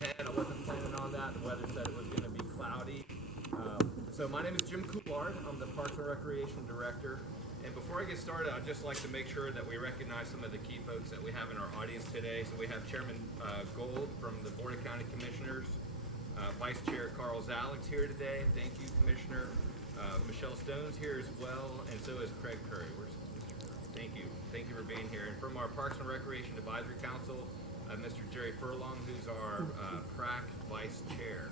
ahead. I wasn't planning on that. The weather said it was going to be cloudy. So my name is Jim Coulard. I'm the Parks and Recreation Director. And before I get started, I'd just like to make sure that we recognize some of the key folks that we have in our audience today. So we have Chairman Gold from the Board of County Commissioners, Vice Chair Carl Zalek's here today. Thank you, Commissioner. Michelle Stone's here as well, and so is Craig Curry. Thank you. Thank you for being here. And from our Parks and Recreation Advisory Council, Mr. Jerry Furlong, who's our PRAC Vice Chair.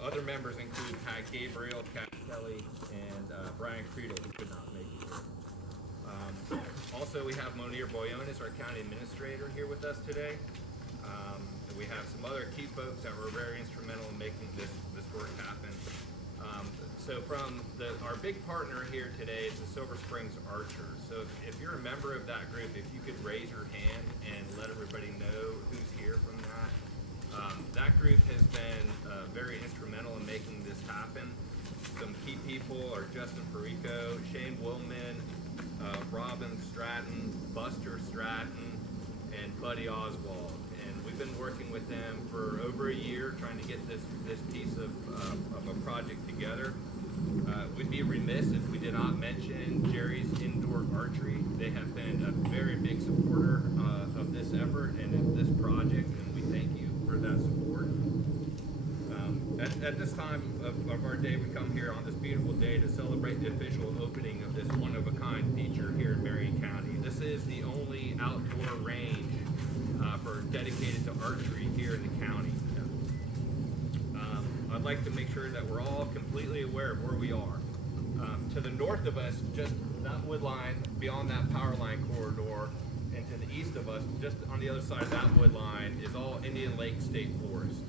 Other members include Pat Gabriel, Kat Kelly, and Brian Creedle, who could not make it here. Also, we have Monir Boyonis, our County Administrator, here with us today. And we have some other key folks that were very instrumental in making this work happen. So from our big partner here today is the Silver Springs Archers. So if you're a member of that group, if you could raise your hand and let everybody know who's here from that. That group has been very instrumental in making this happen. Some key people are Justin Perico, Shane Willman, Robin Stratton, Buster Stratton, and Buddy Oswald. And we've been working with them for over a year trying to get this piece of a project together. We'd be remiss if we did not mention Jerry's Indoor Archery. They have been a very big supporter of this effort and of this project, and we thank you for that support. At this time of our day, we come here on this beautiful day to celebrate the official opening of this one-of-a-kind feature here in Marion County. This is the only outdoor range dedicated to archery here in the county. I'd like to make sure that we're all completely aware of where we are. To the north of us, just that wood line, beyond that power line corridor, and to the east of us, just on the other side of that wood line, is all Indian Lake State Forest.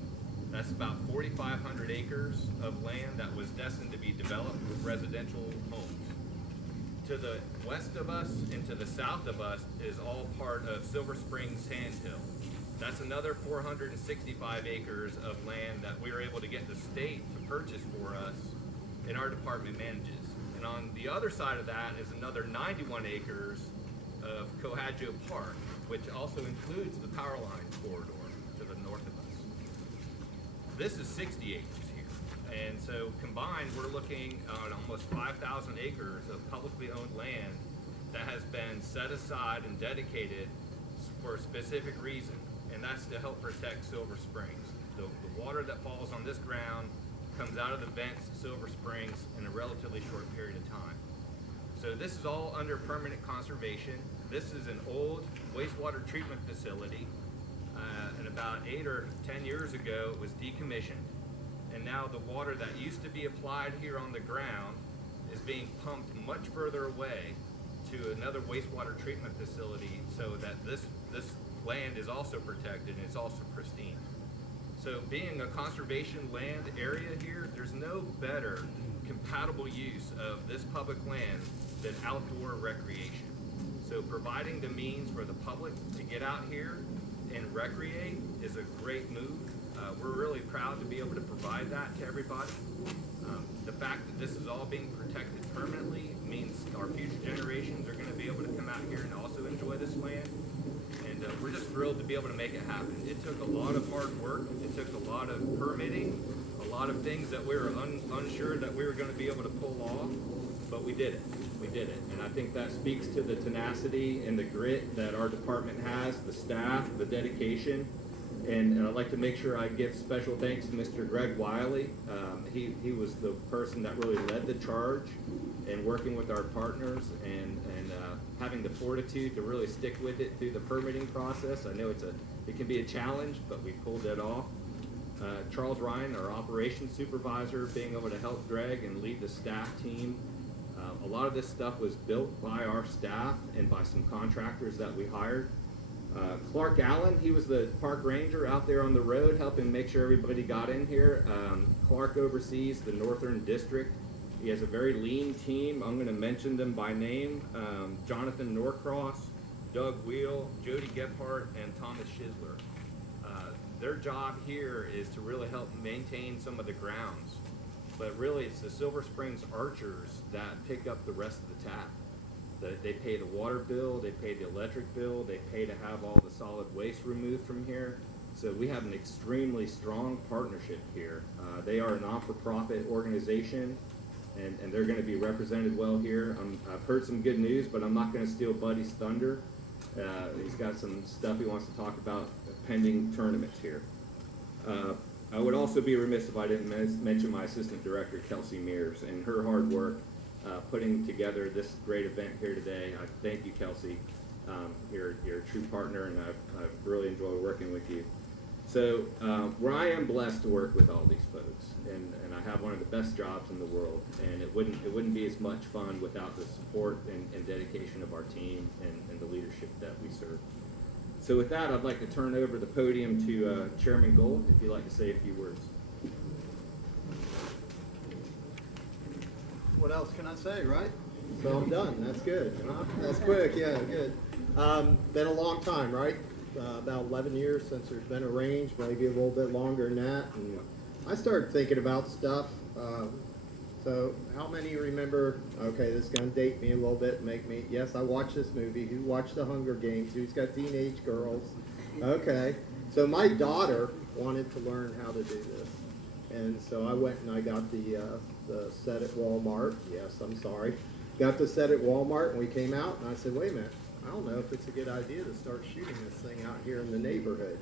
That's about 4,500 acres of land that was destined to be developed with residential homes. To the west of us and to the south of us is all part of Silver Springs Sandhill. That's another 465 acres of land that we were able to get the state to purchase for us and our department manages. And on the other side of that is another 91 acres of Cohadjo Park, which also includes the power line corridor to the north of us. This is 60 acres here. And so combined, we're looking at almost 5,000 acres of publicly owned land that has been set aside and dedicated for a specific reason. And that's to help protect Silver Springs. The water that falls on this ground comes out of the vents to Silver Springs in a relatively short period of time. So this is all under permanent conservation. This is an old wastewater treatment facility, and about 8 or 10 years ago it was decommissioned. And now the water that used to be applied here on the ground is being pumped much further away to another wastewater treatment facility so that this land is also protected and it's also pristine. So being a conservation land area here, there's no better compatible use of this public land than outdoor recreation. So providing the means for the public to get out here and recreate is a great move. We're really proud to be able to provide that to everybody. The fact that this is all being protected permanently means our future generations are going to be able to come out here and also enjoy this land. And we're just thrilled to be able to make it happen. It took a lot of hard work. It took a lot of permitting, a lot of things that we were unsure that we were going to be able to pull off, but we did it. We did it. And I think that speaks to the tenacity and the grit that our department has, the staff, the dedication. And I'd like to make sure I give special thanks to Mr. Greg Wiley. He was the person that really led the charge in working with our partners and having the fortitude to really stick with it through the permitting process. I know it can be a challenge, but we pulled it off. Charles Ryan, our operations supervisor, being able to help Greg and lead the staff team. A lot of this stuff was built by our staff and by some contractors that we hired. Clark Allen, he was the park ranger out there on the road helping make sure everybody got in here. Clark oversees the Northern District. He has a very lean team. I'm going to mention them by name. Jonathan Norcross, Doug Wheel, Jody Gephardt, and Thomas Schizler. Their job here is to really help maintain some of the grounds. But really, it's the Silver Springs Archers that pick up the rest of the tab. They pay the water bill, they pay the electric bill, they pay to have all the solid waste removed from here. So we have an extremely strong partnership here. They are a non-for-profit organization, and they're going to be represented well here. I've heard some good news, but I'm not going to steal Buddy's thunder. He's got some stuff he wants to talk about pending tournaments here. I would also be remiss if I didn't mention my assistant director, Kelsey Mears, and her hard work putting together this great event here today. I thank you, Kelsey. You're a true partner, and I've really enjoyed working with you. So where I am blessed to work with all these folks, and I have one of the best jobs in the world, and it wouldn't be as much fun without the support and dedication of our team and the leadership that we serve. So with that, I'd like to turn over the podium to Chairman Gold, if you'd like to say a few words. What else can I say, right? So I'm done. That's good. That's quick. Yeah, good. Been a long time, right? About 11 years since there's been a range, maybe a little bit longer than that. And I started thinking about stuff. So how many remember, okay, this is going to date me a little bit, make me, yes, I watched this movie. Who watched The Hunger Games? Who's got teenage girls? Okay. So my daughter wanted to learn how to do this. And so I went and I got the set at Walmart. Yes, I'm sorry. Got the set at Walmart, and we came out, and I said, wait a minute, I don't know if it's a good idea to start shooting this thing out here in the neighborhood.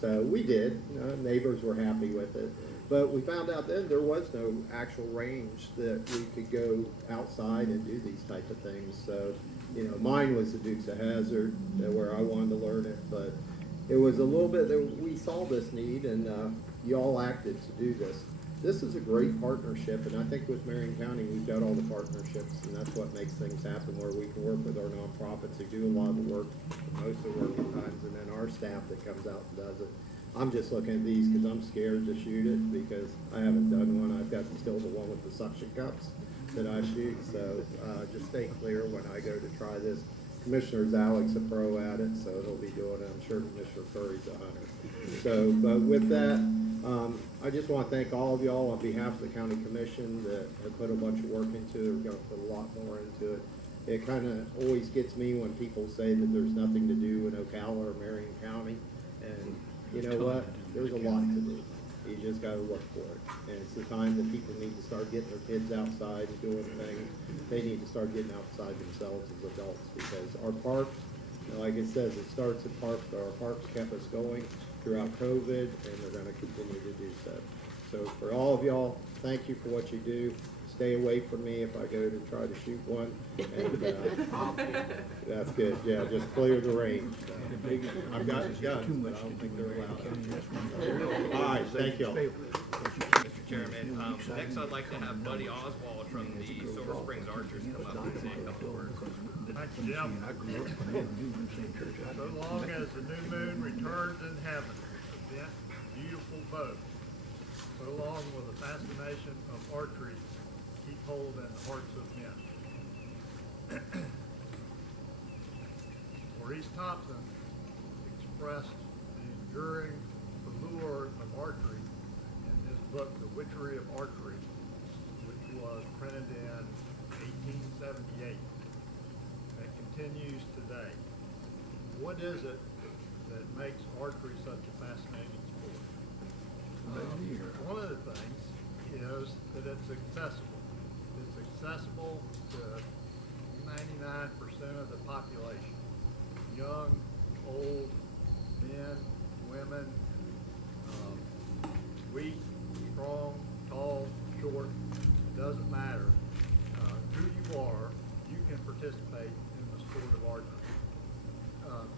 So we did. Neighbors were happy with it. But we found out then there was no actual range that we could go outside and do these type of things. So, you know, mine was the Dukes of Hazzard, where I wanted to learn it. But it was a little bit that we saw this need, and you all acted to do this. This is a great partnership, and I think with Marion County, we've got all the partnerships, and that's what makes things happen, where we can work with our nonprofits who do a lot of the work, most of the work at times, and then our staff that comes out and does it. I'm just looking at these because I'm scared to shoot it because I haven't done one. I've got still the one with the suction cups that I shoot, so just stay clear when I go to try this. Commissioner Alex a pro at it, so he'll be doing it. I'm sure Commissioner Curry's a hunter. So, but with that, I just want to thank all of y'all on behalf of the County Commission that have put a bunch of work into it. We're going to put a lot more into it. It kind of always gets me when people say that there's nothing to do in Ocala or Marion County, and you know what? There's a lot to do. You just got to look for it. And it's the time that people need to start getting their kids outside and doing things. They need to start getting outside themselves as adults, because our parks, you know, like it says, it starts at parks, but our parks kept us going throughout COVID, and they're going to continue to do so. So for all of y'all, thank you for what you do. Stay away from me if I go to try to shoot one. And that's good. Yeah, just clear the range. I've got guns, but I don't think they're allowed. All right, thank y'all. Mr. Chairman, next I'd like to have Buddy Oswald from the Silver Springs Archers come up and say a couple of words. Thank you, Jim. So long as the new moon returns in heaven, that beautiful boat, so long will the fascination of archery keep hold in the hearts of men. Maurice Thompson expressed the enduring allure of archery in his book, The Witchery of Archery, which was printed in 1878. That continues today. What is it that makes archery such a fascinating sport? One of the things is that it's accessible. It's accessible to 99% of the population. Young, old, men, women, weak, strong, tall, short, it doesn't matter. Who you are, you can participate in the sport of archery.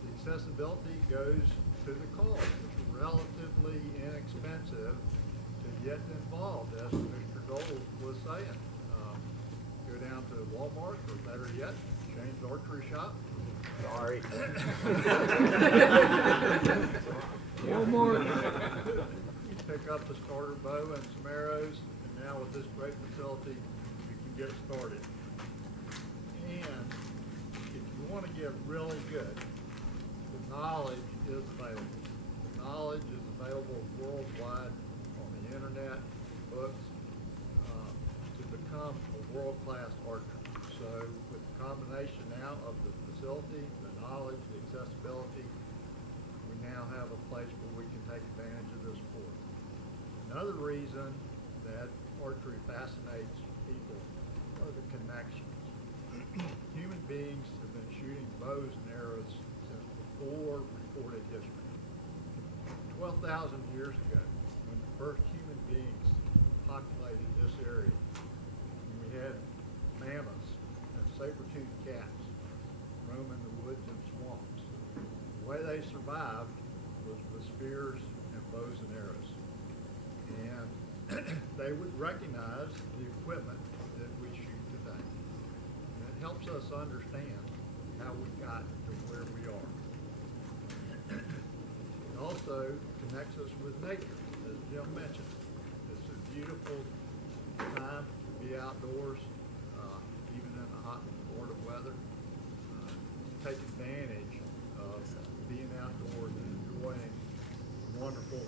The accessibility goes to the cost. It's relatively inexpensive to get involved, as Mr. Gold was saying. Go down to Walmart, or better yet, Shane's Archery Shop. Sorry. Walmart. Pick up a starter bow and some arrows, and now with this great facility, you can get started. And if you want to get really good, the knowledge is available. The knowledge is available worldwide on the internet, books, to become a world-class archer. So with the combination now of the facility, the knowledge, the accessibility, we now have a place where we can take Another reason that archery fascinates people are the connections. Human beings have been shooting bows and arrows since before recorded history. 12,000 years ago, when the first human beings populated this area, and we had mammoths and saber-toothed cats roaming the woods and swamps. The way they survived was with spears and bows and arrows. And they would recognize the equipment that we shoot today. And it helps us understand how we got to where we are. It also connects us with nature, as Jim mentioned. It's a beautiful time to be outdoors, even in the hot Florida weather. Take advantage of being outdoors and enjoying the wonderful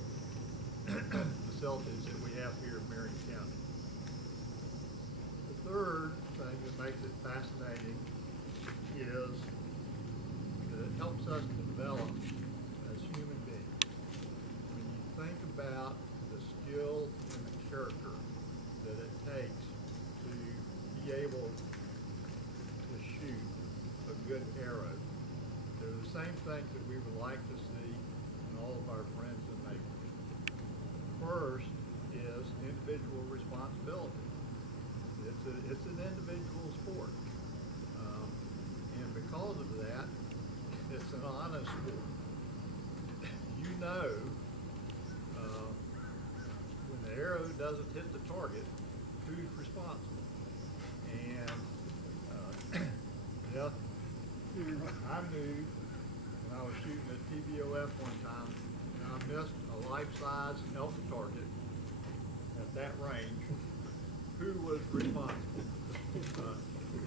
facilities that we have here in Marion County. The third thing that makes it fascinating is that it helps us develop as human beings. When you think about the skill and the character that it takes to be able to shoot a good arrow, they're the same things that we would like to see in all of our friends and neighbors. First is individual responsibility. It's an individual sport. And because of that, it's an honest sport. You know when the arrow doesn't hit the target, who's responsible. And Jeff, I knew when I was shooting at TBOF one time, and I missed a life-size elk target at that range, who was responsible?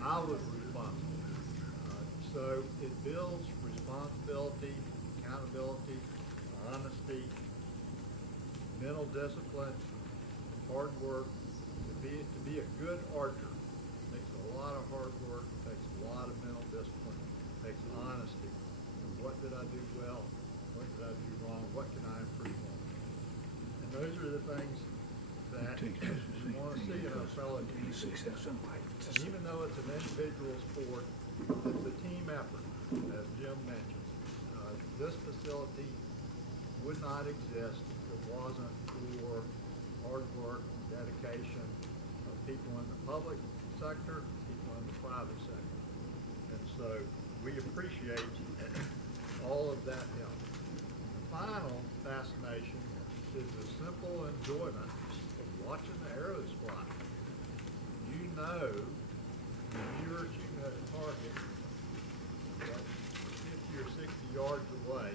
I was responsible. So it builds responsibility, accountability, honesty, mental discipline, hard work. To be a good archer takes a lot of hard work, takes a lot of mental discipline, takes honesty. And what did I do well? What did I do wrong? What can I improve on? And those are the things that we want to see in our fellow communities. And even though it's an individual sport, it's a team effort, as Jim mentioned. This facility would not exist if it wasn't for hard work and dedication of people in the public sector, people in the private sector. And so we appreciate all of that help. The final fascination is the simple enjoyment of watching the arrows fly. You know, when you're shooting at a target that 50 or 60 yards away,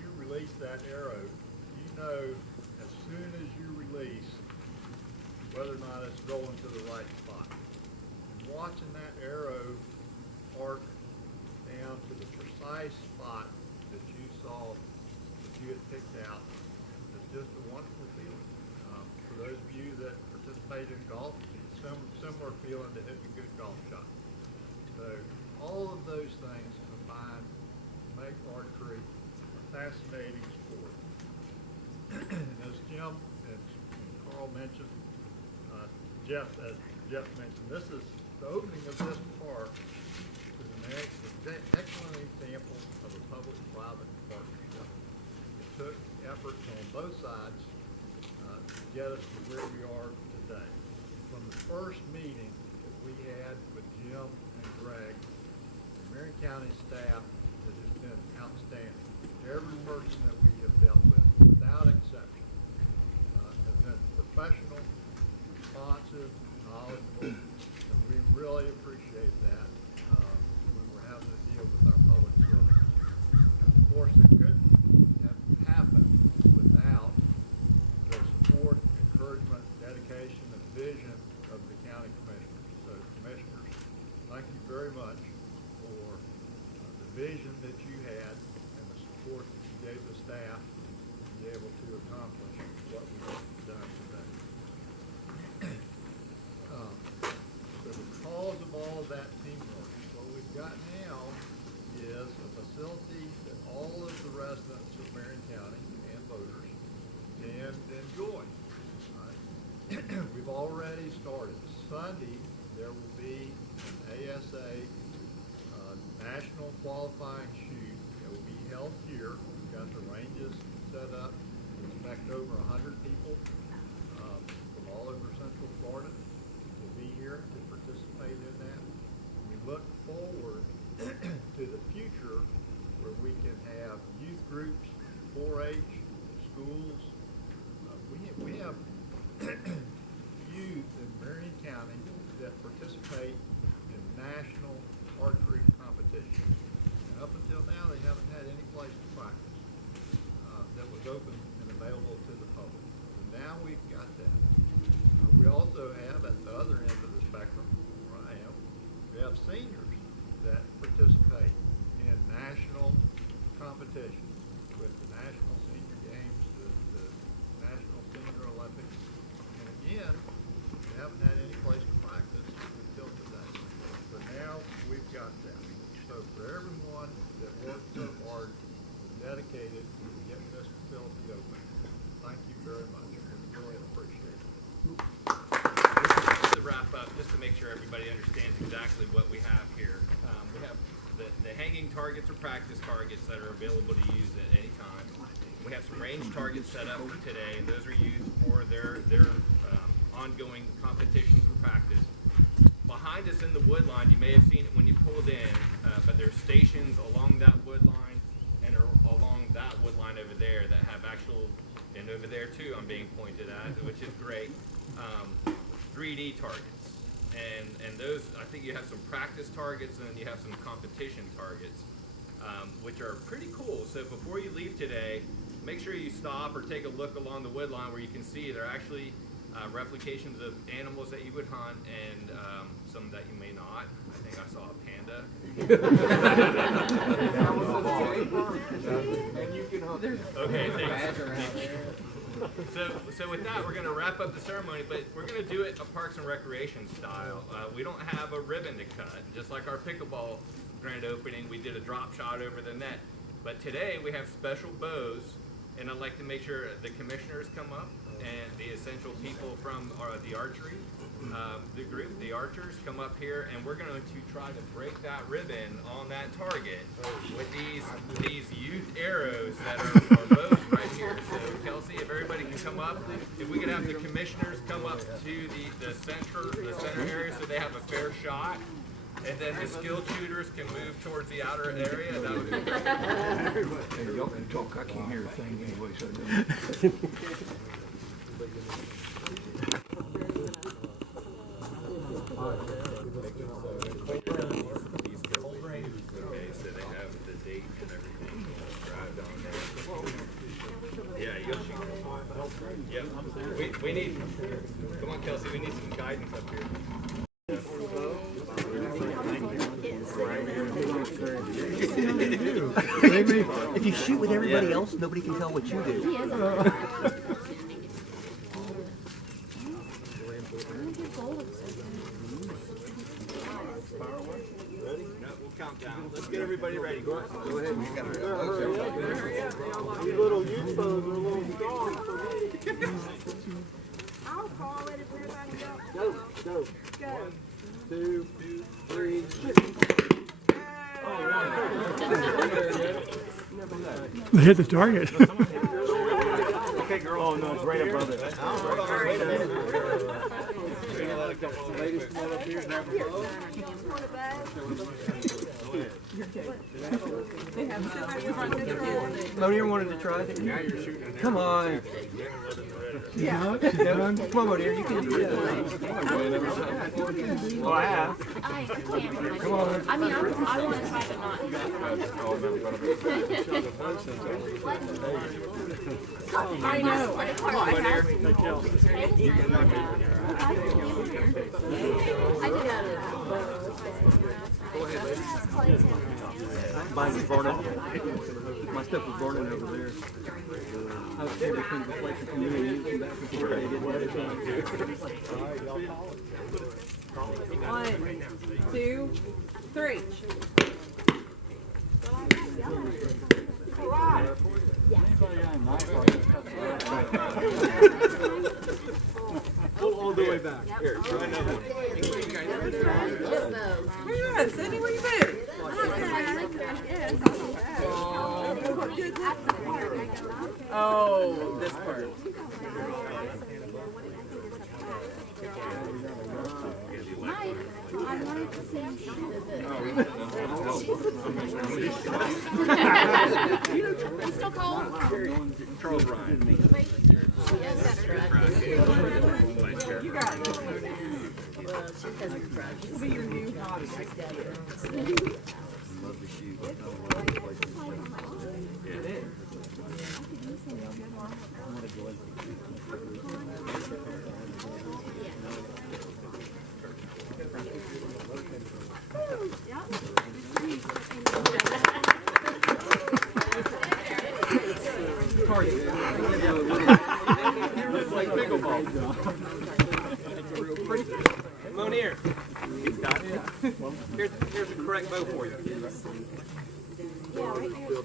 you release that arrow, you know as soon as you release whether or not it's going to the right spot. And watching that arrow arc down to the precise spot that you saw, that you had picked out, is just a wonderful feeling. For those of you that participate in golf, it's a similar feeling to hitting a good golf shot. So all of those things combined make archery a fascinating sport. And as Jim and Carl mentioned, as Jeff mentioned, this is the opening of this park is an excellent example of a public-private partnership. It took efforts on both sides to get us to where we are today. From the first meeting that we had with Jim and Greg, the Marion County staff has just been outstanding. Every person that we have dealt with, without exception, has been professional, responsive, knowledgeable, and we really appreciate that when we're having to deal with our public servants. And of course, it couldn't have happened without the support, encouragement, dedication, and vision of the county commissioners. So, commissioners, thank you very much for the vision that you had and the support that you gave the staff to be able to accomplish what we've done today. So because of all of that teamwork, what we've got now is a facility that all of the residents of Marion County and voters can we've already started. Sunday, there will be an ASA national qualifying shoot that will be held here. We've got the ranges set up. We expect over 100 people from all over Central Florida to be here to participate in that. We look forward to the future where we can have youth groups, 4-H, schools. We have youth in Marion County that participate in national archery competitions. And up until now, they haven't had any place to practice that was open and available to the public. And now we've got that. We also have, at the other end of the spectrum, where I am, we have seniors that participate in national competitions with the National Senior Games, the National Senior Olympics. And again, we haven't had any place to practice until today. But now we've got that. So for everyone that worked so hard and dedicated to getting this facility open, thank you very much. We really appreciate it. Just to wrap up, just to make sure everybody understands exactly what we have here. We have the hanging targets or practice targets that are available to use at any time. We have some range targets set up for today, and those are used for their ongoing competitions and practice. Behind us in the wood line, you may have seen it when you pulled in, but there's stations along that wood line and along that wood line over there that have actual, and over there too I'm being pointed at, which is great, 3D targets. And those, I think you have some practice targets and then you have some competition targets, which are pretty cool. So before you leave today, make sure you stop or take a look along the wood line where you can see they're actually replications of animals that you would hunt and some that you may not. I think I saw a panda. Okay, thanks. So with that, we're going to wrap up the ceremony, but we're going to do it a Parks and Recreation style. We don't have a ribbon to cut. Just like our pickleball grand opening, we did a drop shot over the net. But today we have special bows, and I'd like to make sure the commissioners come up and the essential people from the archery, the group, the archers, come up here, and we're going to try to break that ribbon on that target with these youth arrows that are bows right here. So Kelsey, if everybody can come up, if we could have the commissioners come up to the center area so they have a fair shot. And then the skilled shooters can move towards the outer area. That would be great. Hey, y'all can talk. I can't hear a thing anyway, so Okay, so they have the date and everything inscribed on there. Yeah, you'll shoot. Yep. We need, come on Kelsey, we need some guidance up here. If you shoot with everybody else, nobody can tell what you do. Ready? No, we'll count down. Let's get everybody ready. Go ahead. You little youth fellas are a little strong for me. I'll call it if everybody goes. Go. 1, 2, 3, They hit the target. okay, girl. Oh no, it's right above it. Wait a minute. Ladies, come on up here and have a blow. Monier wanted to try it. Now you're shooting. Come on. No, she's done. Come on, Monier, you can do it. Well, I have. I can't. Come on. I mean, I want to try, but not. I know. Come on, Monier. I did that. Go ahead, ladies. Mine was burning. My stuff was burning over there. I was able to deflect the community back before they did what they did. 1, 2, 3. Full Here, try another one. Just those. Where you at, Sydney? Where you been? Oh, this part. Mike, I wanted to say you still cold? Charles Ryan. Yes, that's right. You got it. Well, she doesn't drive. This will be your new hobby. Come on here. Here's the correct bow for you.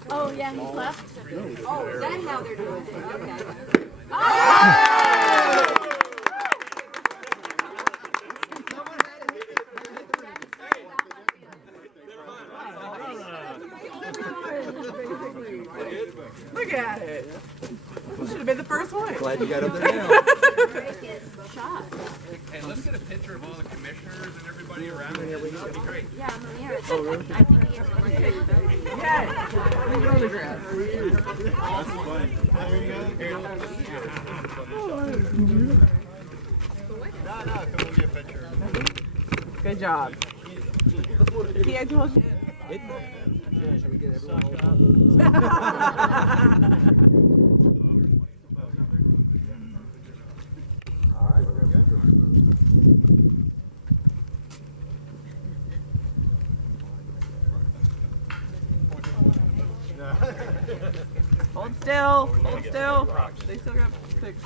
Oh, yeah, he's left. Oh, is that how they're doing it? Okay. Look at it. Should have been the first one. Glad you got up there now. Shot. Hey, let's get a picture of all the commissioners and everybody around it. That'd be great. Yeah, I'm here. I think he is really good. Yes. Photograph. Good job. See, I told you. Should we get everyone Hold still. Hold still. They still got pictures.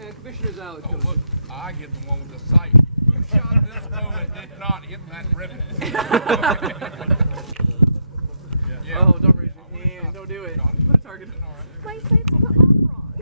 And Commissioner's Alex. Oh, look, I get the one with the sight. You shot this bow and did not hit that ribbon. Oh, don't raise your hand. Don't do it. Put a target. My sights put on wrong.